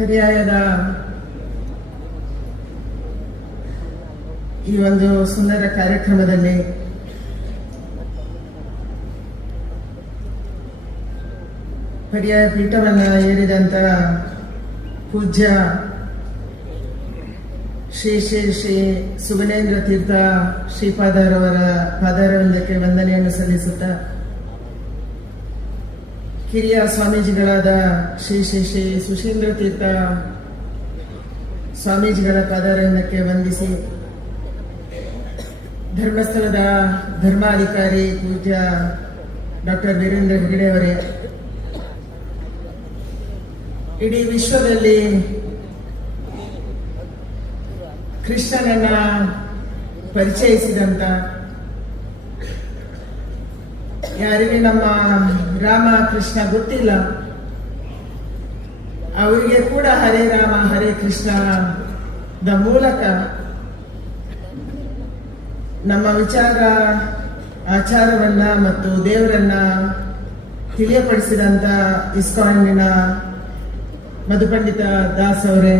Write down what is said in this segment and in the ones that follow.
ಪರ್ಯಾಯದ ಈ ಒಂದು ಸುಂದರ ಕಾರ್ಯಕ್ರಮದಲ್ಲಿ ಪರ್ಯಾಯ ಪೀಠವನ್ನು ಏರಿದಂತ ಪೂಜ್ಯ ಶ್ರೀ ಶ್ರೀ ಶ್ರೀ ಸುಗಣೇಂದ್ರ ತೀರ್ಥ ಶ್ರೀಪಾದರವರ ಪಾದಾರವೃಂದಕ್ಕೆ ವಂದನೆಯನ್ನು ಸಲ್ಲಿಸುತ್ತಾ ಹಿರಿಯ ಸ್ವಾಮೀಜಿಗಳಾದ ಶ್ರೀ ಶ್ರೀ ಶ್ರೀ ಸುಶೀಂದ್ರ ತೀರ್ಥ ಸ್ವಾಮೀಜಿಗಳ ಪಾದಾರಂಭಕ್ಕೆ ವಂದಿಸಿ ಧರ್ಮಸ್ಥಳದ ಧರ್ಮಾಧಿಕಾರಿ ಪೂಜ್ಯ ಡಾಕ್ಟರ್ ವೀರೇಂದ್ರ ಹೆಗಡೆ ಅವರೇ ಇಡೀ ವಿಶ್ವದಲ್ಲಿ ಕೃಷ್ಣನನ್ನ ಪರಿಚಯಿಸಿದಂತ ಯಾರಿಗೆ ನಮ್ಮ ರಾಮ ಕೃಷ್ಣ ಗೊತ್ತಿಲ್ಲ. ಅವರಿಗೆ ಕೂಡ ಹರೇ ರಾಮ, ಹರೇ ಕೃಷ್ಣದ ಮೂಲಕ ನಮ್ಮ ವಿಚಾರ, ಆಚಾರವನ್ನ ಮತ್ತು ದೇವರನ್ನ ತಿಳಿಯಪಡಿಸಿದಂತ ಇಸ್ಕಾನಿನ ಮಧುಪಂಡಿತ ದಾಸ್ ಅವರೇ.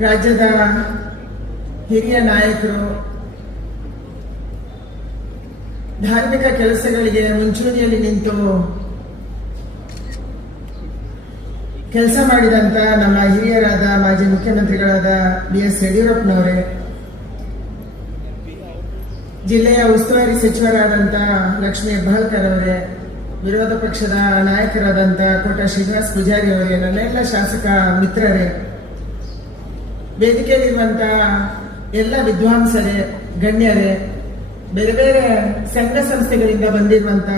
ರಾಜ್ಯದ ಹಿರಿಯ ನಾಯಕರು ಧಾರ್ಮಿಕ ಕೆಲಸಗಳಿಗೆ ಮುಂಚೂಣಿಯಲ್ಲಿ ನಿಂತು ಕೆಲಸ ಮಾಡಿದಂತ ನಮ್ಮ ಹಿರಿಯರಾದ ಮಾಜಿ ಮುಖ್ಯಮಂತ್ರಿಗಳಾದ ಬಿ ಎಸ್ ಯಡಿಯೂರಪ್ಪನವರೇ, ಜಿಲ್ಲೆಯ ಉಸ್ತುವಾರಿ ಸಚಿವರಾದಂತ ಲಕ್ಷ್ಮೀ ಹೆಬ್ಬಾಳ್ಕರ್ ಅವರೇ, ವಿರೋಧ ಪಕ್ಷದ ನಾಯಕರಾದಂತ ಕೋಟ ಶ್ರೀನಿವಾಸ್ ಪೂಜಾರಿ ಅವರೇ ನನ್ನೆಲ್ಲ ಶಾಸಕ ಮಿತ್ರರೇ, ವೇದಿಕೆಯಲ್ಲಿರುವಂತ ಎಲ್ಲ ವಿದ್ವಾಂಸರೇ, ಗಣ್ಯರೇ ಬೇರೆ ಬೇರೆ ಸಂಘ ಸಂಸ್ಥೆಗಳಿಂದ ಬಂದಿರುವಂತ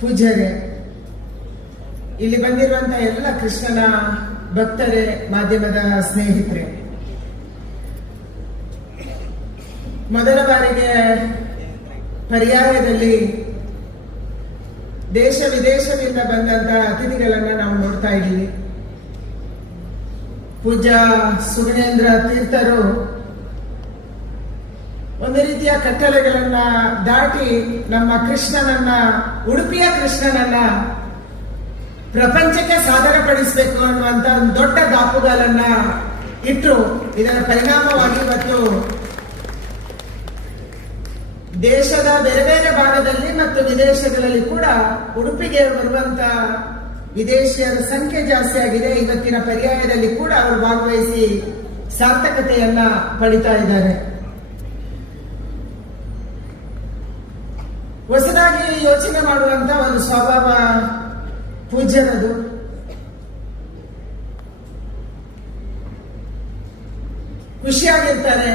ಪೂಜಾರಿ ಇಲ್ಲಿ ಬಂದಿರುವಂತ ಎಲ್ಲ ಕೃಷ್ಣನ ಭಕ್ತರೇ, ಮಾಧ್ಯಮದ ಸ್ನೇಹಿತರೆ. ಮೊದಲ ಬಾರಿಗೆ ಪರ್ಯಾಯದಲ್ಲಿ ದೇಶ ವಿದೇಶದಿಂದ ಬಂದಂತ ಅತಿಥಿಗಳನ್ನ ನಾವು ನೋಡ್ತಾ ಇದ್ದೀವಿ ಪೂಜಾ ಸುಗಣೇಂದ್ರ ತೀರ್ಥರು ಒಂದು ರೀತಿಯ ಕಟ್ಟಳೆಗಳನ್ನ ದಾಟಿ ನಮ್ಮ ಕೃಷ್ಣನನ್ನ, ಉಡುಪಿಯ ಕೃಷ್ಣನನ್ನ ಪ್ರಪಂಚಕ್ಕೆ ಸಾದರಪಡಿಸಬೇಕು ಅನ್ನುವಂತ ಒಂದು ದೊಡ್ಡ ದಾಪುಗಾಲನ್ನ ಇಟ್ಟರು ಇದರ ಪರಿಣಾಮವಾಗಿ ಮತ್ತು ದೇಶದ ಬೇರೆ ಬೇರೆ ಭಾಗದಲ್ಲಿ ಮತ್ತು ವಿದೇಶಗಳಲ್ಲಿ ಕೂಡ ಉಡುಪಿಗೆ ಬರುವಂತ ವಿದೇಶಿಯರ ಸಂಖ್ಯೆ ಜಾಸ್ತಿ ಆಗಿದೆ. ಇವತ್ತಿನ ಪರ್ಯಾಯದಲ್ಲಿ ಕೂಡ ಅವರು ಭಾಗವಹಿಸಿ ಸಾರ್ಥಕತೆಯನ್ನ ಪಡಿತಾ ಇದ್ದಾರೆ. ಯೋಚನೆ ಮಾಡುವಂತ ಒಂದು ಸ್ವಭಾವ ಪೂಜ್ಯನದು. ಖುಷಿಯಾಗಿರ್ತಾರೆ.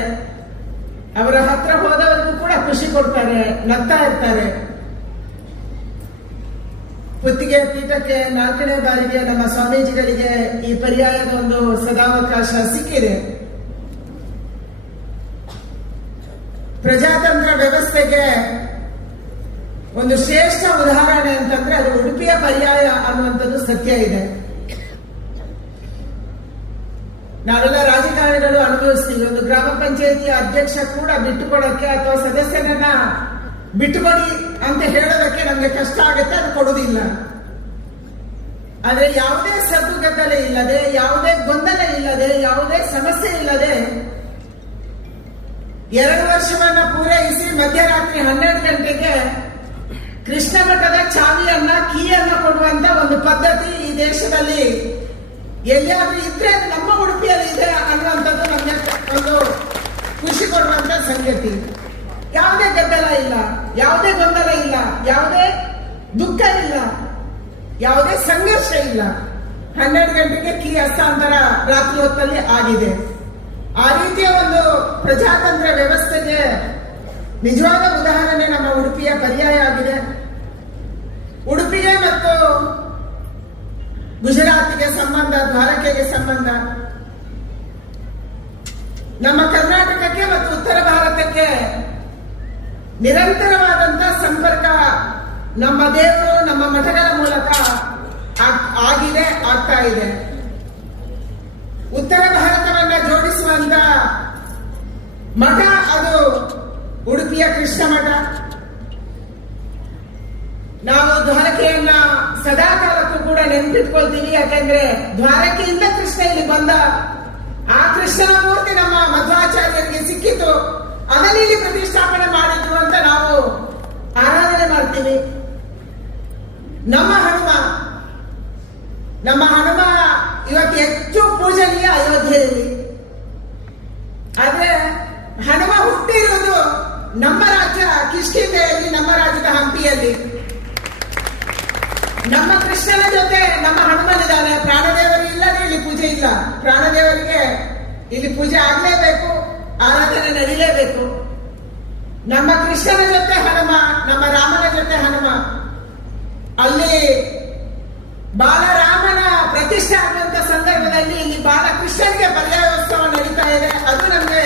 ಅವರ ಹತ್ರ ಹೋದವರಿಗೂ ಕೂಡ ಖುಷಿ ಕೊಡ್ತಾರೆ, ನಗ್ತಾ ಇರ್ತಾರೆ. ಕುತ್ತಿಗೆ ಪೀಠಕ್ಕೆ ನಾಲ್ಕನೇ ಬಾರಿಗೆ ನಮ್ಮ ಸ್ವಾಮೀಜಿಗಳಿಗೆ ಈ ಪರ್ಯಾಯದ ಒಂದು ಸದಾವಕಾಶ ಸಿಕ್ಕಿದೆ. ಪ್ರಜಾತಂತ್ರ ವ್ಯವಸ್ಥೆಗೆ ಒಂದು ಶ್ರೇಷ್ಠ ಉದಾಹರಣೆ ಅಂತಂದ್ರೆ ಅದು ಉಡುಪಿಯ ಪರ್ಯಾಯ ಅನ್ನುವಂಥದ್ದು ಸತ್ಯ ಇದೆ. ನಾವೆಲ್ಲ ರಾಜಕಾರಣಿಗಳು ಅನುಭವಿಸ್ತೀವಿ. ಒಂದು ಗ್ರಾಮ ಪಂಚಾಯತಿ ಅಧ್ಯಕ್ಷ ಕೂಡ ಬಿಟ್ಟುಕೊಡಕ್ಕೆ ಅಥವಾ ಸದಸ್ಯನನ್ನ ಬಿಟ್ಟುಕೊಡಿ ಅಂತ ಹೇಳೋದಕ್ಕೆ ನಮ್ಗೆ ಕಷ್ಟ ಆಗುತ್ತೆ, ಅದು ಕೊಡುವುದಿಲ್ಲ. ಆದ್ರೆ ಯಾವುದೇ ಸದ್ದುಗದ್ದಲೆ ಇಲ್ಲದೆ, ಯಾವುದೇ ಗೊಂದಲ ಇಲ್ಲದೆ, ಯಾವುದೇ ಸಮಸ್ಯೆ ಇಲ್ಲದೆ ಎರಡು ವರ್ಷವನ್ನ ಪೂರೈಸಿ ಮಧ್ಯರಾತ್ರಿ ಹನ್ನೆರಡು ಗಂಟೆಗೆ ಕೃಷ್ಣ ಮಠದ ಚಾವಿಯನ್ನ, ಕೀಯನ್ನ ಕೊಡುವಂತ ಒಂದು ಪದ್ಧತಿ ಈ ದೇಶದಲ್ಲಿ. ಎಲ್ಲಿಯಾದ್ರೂ ಇದ್ರೆ ನಮ್ಮ ಉಡುಪಿಯಲ್ಲಿ ಇದೆ ಅನ್ನುವಂಥದ್ದು ನಮಗೆ ಒಂದು ಖುಷಿ ಕೊಡುವಂತ ಸಂಗತಿ. ಯಾವುದೇ ಗದ್ದಲ ಇಲ್ಲ, ಯಾವುದೇ ಗೊಂದಲ ಇಲ್ಲ, ಯಾವುದೇ ದುಃಖ ಇಲ್ಲ, ಯಾವುದೇ ಸಂಘರ್ಷ ಇಲ್ಲ. ಹನ್ನೆರಡು ಗಂಟೆಗೆ ಕೀ ಹಸ್ತಾಂತರ ರಾತ್ರಿ ಹೊತ್ತಲ್ಲಿ ಆಗಿದೆ. ಆ ರೀತಿಯ ಒಂದು ಪ್ರಜಾತಂತ್ರ ವ್ಯವಸ್ಥೆಗೆ ನಿಜವಾದ ಉದಾಹರಣೆ ನಮ್ಮ ಉಡುಪಿಯ ಪರ್ಯಾಯ ಆಗಿದೆ. ಉಡುಪಿಗೆ ಮತ್ತು ಗುಜರಾತ್ಗೆ ಸಂಬಂಧ ದ್ವಾರಕೆಗೆ ಸಂಬಂಧ. ನಮ್ಮ ಕರ್ನಾಟಕಕ್ಕೆ ಮತ್ತು ಉತ್ತರ ಭಾರತಕ್ಕೆ ನಿರಂತರವಾದಂತಹ ಸಂಪರ್ಕ ನಮ್ಮ ದೇವರು, ನಮ್ಮ ಮಠಗಳ ಮೂಲಕ ಆಗ್- ಆಗಿದೆ, ಆಗ್ತಾ ಇದೆ. ಉತ್ತರ ಭಾರತವನ್ನ ಜೋಡಿಸುವಂತ ಮಠ ಅದು ಉಡುಪಿಯ ಕೃಷ್ಣ ಮಠ ನಾವು ದ್ವಾರಕೆಯನ್ನ ಸದಾ ಕಾಲಕ್ಕೂ ಕೂಡ ನೆನಪಿಟ್ಕೊಳ್ತೀವಿ. ಯಾಕಂದ್ರೆ ದ್ವಾರಕೆಯಿಂದ ಕೃಷ್ಣ ಇಲ್ಲಿ ಬಂದ. ಆ ಕೃಷ್ಣನ ಮೂರ್ತಿ ನಮ್ಮ ಮಧ್ವಾಚಾರ್ಯರಿಗೆ ಸಿಕ್ಕಿತು. ಅದನ್ನ ಇಲ್ಲಿ ಪ್ರತಿಷ್ಠಾಪನೆ ಮಾಡಿದ್ರು ಅಂತ ನಾವು ಆರಾಧನೆ ಮಾಡ್ತೀವಿ. ನಮ್ಮ ಹನುಮ ನಮ್ಮ ಹನುಮ ಇವತ್ತು ಹೆಚ್ಚು ಪೂಜನೀಯ ಅಯೋಧ್ಯೆಯಲ್ಲಿ. ಆದ್ರೆ ಹನುಮ ಹುಟ್ಟಿರುವುದು ನಮ್ಮ ರಾಜ್ಯ ಕಿಷ್ಕಿಂದೆಯಲ್ಲಿ ನಮ್ಮ ರಾಜ್ಯದ ಹಂಪಿಯಲ್ಲಿ. ನಮ್ಮ ಕೃಷ್ಣನ ಜೊತೆ ನಮ್ಮ ಹನುಮನಿದ್ದಾನೆ ಪ್ರಾಣದೇವರು ಇಲ್ಲದೆ ಇಲ್ಲಿ ಪೂಜೆ ಇಲ್ಲ. ಪ್ರಾಣದೇವರಿಗೆ ಇಲ್ಲಿ ಪೂಜೆ ಆಗ್ಲೇಬೇಕು, ಆರಾಧನೆ ನಡೀಲೇಬೇಕು. ನಮ್ಮ ಕೃಷ್ಣನ ಜೊತೆ ಹನುಮ, ನಮ್ಮ ರಾಮನ ಜೊತೆ ಹನುಮ. ಅಲ್ಲಿ ಬಾಲರಾಮನ ಪ್ರತಿಷ್ಠೆ ಆಗುವಂತ ಸಂದರ್ಭದಲ್ಲಿ ಇಲ್ಲಿ ಬಾಲಕೃಷ್ಣನಿಗೆ ಪರ್ಯಾಯೋತ್ಸವ ನಡೀತಾ ಇದೆ. ಅದು ನಮಗೆ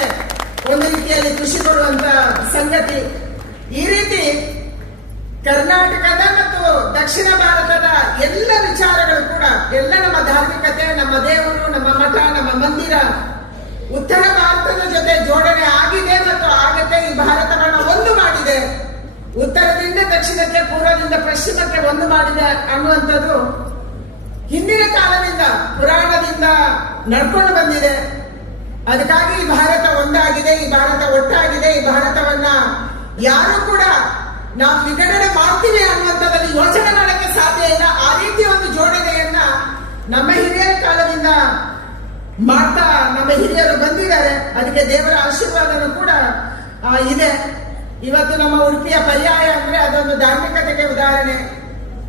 ಒಂದು ರೀತಿಯಲ್ಲಿ ಖುಷಿ ಕೊಡುವಂತ ಸಂಗತಿ. ಈ ರೀತಿ ಕರ್ನಾಟಕದ ದಕ್ಷಿಣ ಭಾರತದ ಎಲ್ಲ ವಿಚಾರಗಳು ಕೂಡ, ಎಲ್ಲ ನಮ್ಮ ಧಾರ್ಮಿಕತೆ, ನಮ್ಮ ದೇವರು, ನಮ್ಮ ಮಠ, ನಮ್ಮ ಮಂದಿರ, ಉತ್ತರ ಭಾರತದ ಜೊತೆ ಜೋಡಣೆ ಆಗಿದೆ ಮತ್ತು ಆಗತ್ತೆ, ಈ ಭಾರತವನ್ನು ಒಂದು ಮಾಡಿದೆ. ಉತ್ತರದಿಂದ ದಕ್ಷಿಣಕ್ಕೆ, ಪೂರ್ವದಿಂದ ಪಶ್ಚಿಮಕ್ಕೆ ಒಂದು ಮಾಡಿದೆ ಅನ್ನುವಂಥದ್ದು ಹಿಂದಿನ ಕಾಲದಿಂದ, ಪುರಾಣದಿಂದ ನಡ್ಕೊಂಡು ಬಂದಿದೆ. ಅದಕ್ಕಾಗಿ ಈ ಭಾರತ ಒಂದಾಗಿದೆ, ಈ ಭಾರತ ಒಟ್ಟಾಗಿದೆ, ಈ ಭಾರತವನ್ನ ಯಾರು ಕೂಡ ನಾವು ವಿಂಗಡಣೆ ಮಾಡ್ತೀವಿ ಅನ್ನುವಂಥದ್ದಲ್ಲಿ ಯೋಚನೆ ಮಾಡಕ್ಕೆ ಸಾಧ್ಯ ಇಲ್ಲ. ಆ ರೀತಿಯ ಒಂದು ಜೋಡಣೆಯನ್ನ ನಮ್ಮ ಹಿರಿಯರ ಕಾಲದಿಂದ ಮಾಡ್ತಾ ನಮ್ಮ ಹಿರಿಯರು ಬಂದಿದ್ದಾರೆ. ಅದಕ್ಕೆ ದೇವರ ಆಶೀರ್ವಾದನೂ ಕೂಡ ಇದೆ. ಇವತ್ತು ನಮ್ಮ ಉಡುಪಿಯ ಪರ್ಯಾಯ ಅಂದ್ರೆ ಅದೊಂದು ಧಾರ್ಮಿಕತೆಗೆ ಉದಾಹರಣೆ.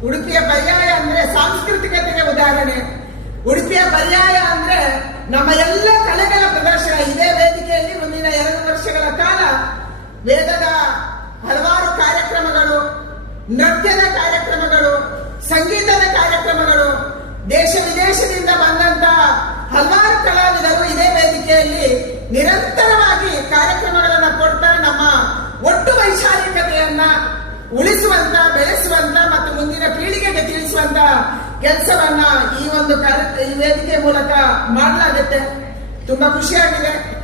ಉಡುಪಿಯ ಪರ್ಯಾಯ ಅಂದ್ರೆ ಸಾಂಸ್ಕೃತಿಕತೆಗೆ ಉದಾಹರಣೆ. ಉಡುಪಿಯ ಪರ್ಯಾಯ ಅಂದ್ರೆ ನಮ್ಮ ಎಲ್ಲ ಕಲೆಗಳ ಪ್ರದರ್ಶನ. ಇದೇ ವೇದಿಕೆಯಲ್ಲಿ ಮುಂದಿನ ಎರಡು ವರ್ಷಗಳ ಕಾಲ ವೇದದ ಹಲವಾರು ನೃತ್ಯದ ಕಾರ್ಯಕ್ರಮಗಳು, ಸಂಗೀತದ ಕಾರ್ಯಕ್ರಮಗಳು, ದೇಶ ವಿದೇಶದಿಂದ ಬಂದಂತ ಹಲವಾರು ಕಲಾವಿದರು ಇದೇ ವೇದಿಕೆಯಲ್ಲಿ ನಿರಂತರವಾಗಿ ಕಾರ್ಯಕ್ರಮಗಳನ್ನು ಕೊಡ್ತಾ ನಮ್ಮ ಒಟ್ಟು ವೈಚಾರಿಕತೆಯನ್ನ ಉಳಿಸುವಂತ, ಬೆಳೆಸುವಂತ ಮತ್ತು ಮುಂದಿನ ಪೀಳಿಗೆಗೆ ತಿಳಿಸುವಂತ ಕೆಲಸವನ್ನ ಈ ಒಂದು ಈ ವೇದಿಕೆ ಮೂಲಕ ಮಾಡಲಾಗುತ್ತೆ. ತುಂಬಾ ಖುಷಿಯಾಗಿದೆ.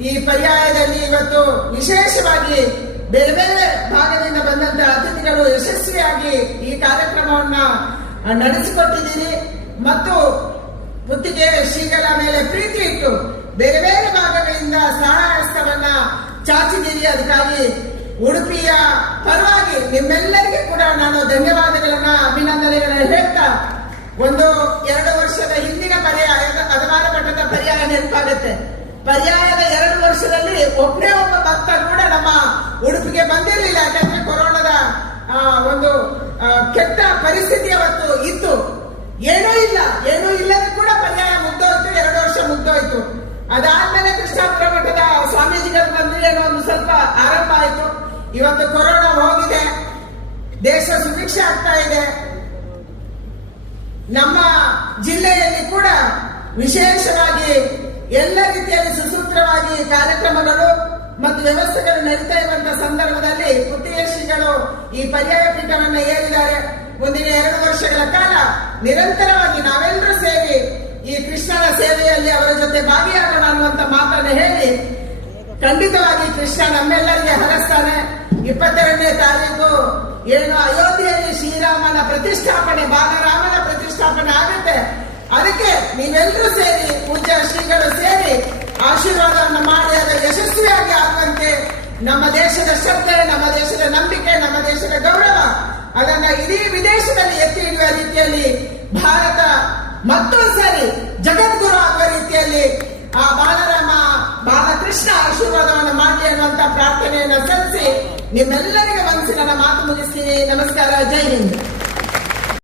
ಈ ಪರ್ಯಾಯದಲ್ಲಿ ಇವತ್ತು ವಿಶೇಷವಾಗಿ ಬೇರೆ ಬೇರೆ ಭಾಗದಿಂದ ಬಂದಂತಹ ಅತಿಥಿಗಳು ಯಶಸ್ವಿಯಾಗಿ ಈ ಕಾರ್ಯಕ್ರಮವನ್ನ ನಡೆಸಿಕೊಟ್ಟಿದ್ದೀರಿ. ಮತ್ತು ಮುತ್ತಿಗೆ ಶ್ರೀಗಳ ಮೇಲೆ ಪ್ರೀತಿ ಇಟ್ಟು ಬೇರೆ ಬೇರೆ ಭಾಗಗಳಿಂದ ಸಹಾಯಸ್ತವನ್ನ ಚಾಚಿದ್ದೀರಿ. ಅದಕ್ಕಾಗಿ ಉಡುಪಿಯ ಪರವಾಗಿ ನಿಮ್ಮೆಲ್ಲರಿಗೂ ಕೂಡ ನಾನು ಧನ್ಯವಾದಗಳನ್ನ, ಅಭಿನಂದನೆಗಳನ್ನ ಹೇಳ್ತಾ ಒಂದು ಎರಡು ಪರಿಸ್ಥಿತಿ ಅವತ್ತು ಇತ್ತು. ಏನೂ ಇಲ್ಲ, ಏನೂ ಇಲ್ಲದ ಕೂಡ ಪರ್ಯಾಯ ಮುಗ್ದೋಯ್ತು, ಎರಡು ವರ್ಷ ಮುಗ್ದೋಯ್ತು. ಅದಾದ್ಮೇಲೆ ಕೃಷ್ಣಾಪುರ ಮಠದ ಸ್ವಾಮೀಜಿಗಳು ಬಂದ್ರೆ ಏನೋ ಒಂದು ಸ್ವಲ್ಪ ಆರಂಭ ಆಯ್ತು. ಇವತ್ತು ಕೊರೋನಾ ಹೋಗಿದೆ. ದೇಶ ಸುಭಿಕ್ಷೆ ಆಗ್ತಾ ಇದೆ. ನಮ್ಮ ಜಿಲ್ಲೆಯಲ್ಲಿ ಕೂಡ ವಿಶೇಷವಾಗಿ ಎಲ್ಲ ರೀತಿಯಲ್ಲಿ ಸುಸೂತ್ರವಾಗಿ ಕಾರ್ಯಕ್ರಮಗಳು ಮತ್ತು ವ್ಯವಸ್ಥೆಗಳು ನಡೀತಾ ಇರುವಂತಹ ಸಂದರ್ಭದಲ್ಲಿ ಪುತ್ತಿಗೆ ಶ್ರೀಗಳು ಈ ಪರ್ಯಾಯ ಪೀಠವನ್ನು ಏರಿದ್ದಾರೆ. ಮುಂದಿನ ಎರಡು ವರ್ಷಗಳ ಕಾಲ ನಿರಂತರವಾಗಿ ನಾವೆಲ್ಲರೂ ಸೇರಿ ಈ ಕೃಷ್ಣನ ಸೇವೆಯಲ್ಲಿ ಅವರ ಜೊತೆ ಭಾಗಿಯಾಗೋಣ ಅನ್ನುವಂತ ಮಾತನ್ನು ಹೇಳಿ, ಖಂಡಿತವಾಗಿ ಕೃಷ್ಣ ನಮ್ಮೆಲ್ಲರಿಗೆ ಹರಸ್ತಾನೆ. ಇಪ್ಪತ್ತೆರಡನೇ ತಾರೀಕು ಏನು ಅಯೋಧ್ಯೆಯಲ್ಲಿ ಶ್ರೀರಾಮನ ಪ್ರತಿಷ್ಠಾಪನೆ, ಬಾಲರಾಮನ ಪ್ರತಿಷ್ಠಾಪನೆ ಆಗುತ್ತೆ. ಅದಕ್ಕೆ ನೀವೆಲ್ಲರೂ ಸೇರಿ ಪೂಜಾ ಶ್ರೀಗಳು ಸೇರಿ ಆಶೀರ್ವಾದವನ್ನು ಮಾಡಿ ಅದರ ಯಶಸ್ವಿಯಾಗಿ ಆಗುವಂತೆ ನಮ್ಮ ದೇಶದ ಶ್ರದ್ಧೆ, ನಮ್ಮ ದೇಶದ ನಂಬಿಕೆ, ನಮ್ಮ ದೇಶದ ಗೌರವ. ಭಾರತ ಮತ್ತೊಂದ್ಸರಿ ಜಗದ್ಗುರು ಆಗುವ ರೀತಿಯಲ್ಲಿ ಆ ಬಾಲರಾಮ ಬಾಲಕೃಷ್ಣ ಆಶೀರ್ವಾದವನ್ನು ಮಾಡಿ ಅನ್ನುವಂತ ಪ್ರಾರ್ಥನೆಯನ್ನು ಸಲ್ಲಿಸಿ ನಿಮ್ಮೆಲ್ಲರಿಗೂ ಮನಸ್ಸಿನ ಮಾತು ಮುಗಿಸ್ತೀನಿ. ನಮಸ್ಕಾರ. ಜೈ ಹಿಂದ್.